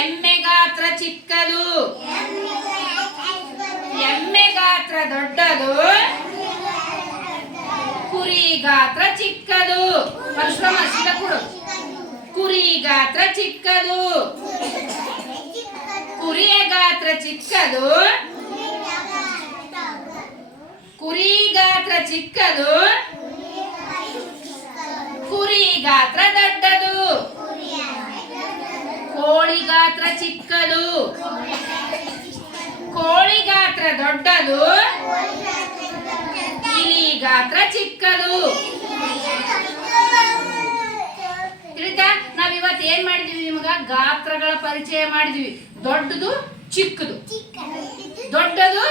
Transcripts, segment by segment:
ಎಮ್ಮೆ ಗಾತ್ರ ಚಿಕ್ಕದು. ಎಮ್ಮೆ ಗಾತ್ರ ದೊಡ್ಡದು. ಕುರಿ ಗಾತ್ರ ಚಿಕ್ಕದು. ಪರಶುರಾಮ ಸೀದಾ ಕೊಡು. ಕುರಿ ಗಾತ್ರ ಚಿಕ್ಕದು. ಕುರಿಯ ಗಾತ್ರ ಚಿಕ್ಕದು. ಕುರಿ ಗಾತ್ರ ಚಿಕ್ಕದು. ಕುರಿ ಗಾತ್ರ ದೊಡ್ಡದು. ಕೋಳಿ ಗಾತ್ರ ಚಿಕ್ಕದು. ಕೋಳಿ ಗಾತ್ರ ದೊಡ್ಡದು. ಇಲಿ ಗಾತ್ರ ಚಿಕ್ಕದು. ತಿಳಿತಾ? ನಾವಿವತ್ತು ಏನ್ ಮಾಡಿದ್ವಿ? ನಿಮಗ ಗಾತ್ರಗಳ ಪರಿಚಯ ಮಾಡಿದ್ವಿ. ದೊಡ್ಡದು, ಚಿಕ್ಕದು. ದೊಡ್ಡದು,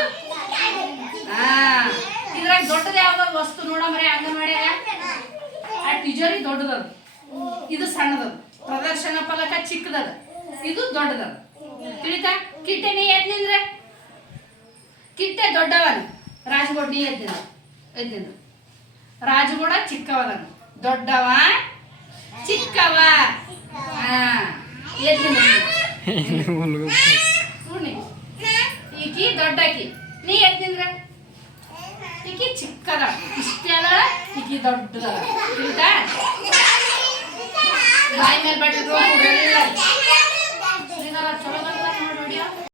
ಇದ್ರಾಗ ದೊಡ್ಡದು ಯಾವ್ದು ವಸ್ತು ನೋಡಮ್ರೆ? ಅಂಗನವಾಡಿಯಾಗ ಆ ತಿಜೋರಿ ದೊಡ್ಡದದ, ಇದು ಸಣ್ಣದದ. ಪ್ರದರ್ಶನ ಫಲಕ ಚಿಕ್ಕದದ, ಇದು ದೊಡ್ಡದದ. ತಿಳಿತಾ? ಕಿಟ್ಟೆ ನೀ ಎದ್ನಿಂದ್ರೆ ಕಿಟ್ಟೆ ದೊಡ್ಡವನು. ರಾಜಗೋಡ್ ನೀ ಎದ್ದಿನ ರಾಜಗೋಡ ಚಿಕ್ಕವನ, ದೊಡ್ಡವ ಚಿಕ್ಕವ. ಎದ್ದಿನ ಈಕಿ ದೊಡ್ಡಕಿ, ನೀ ಎದ್ನಿಂದ್ರ ಈಕಿ ಚಿಕ್ಕದ. ಇಷ್ಟೇ ಅದ, ಈಕಿ ದೊಡ್ಡದ. ತಿಳಿತಾ? ಬಾಯಿ ಮೇಲೆ ಬಡಿದ್ರು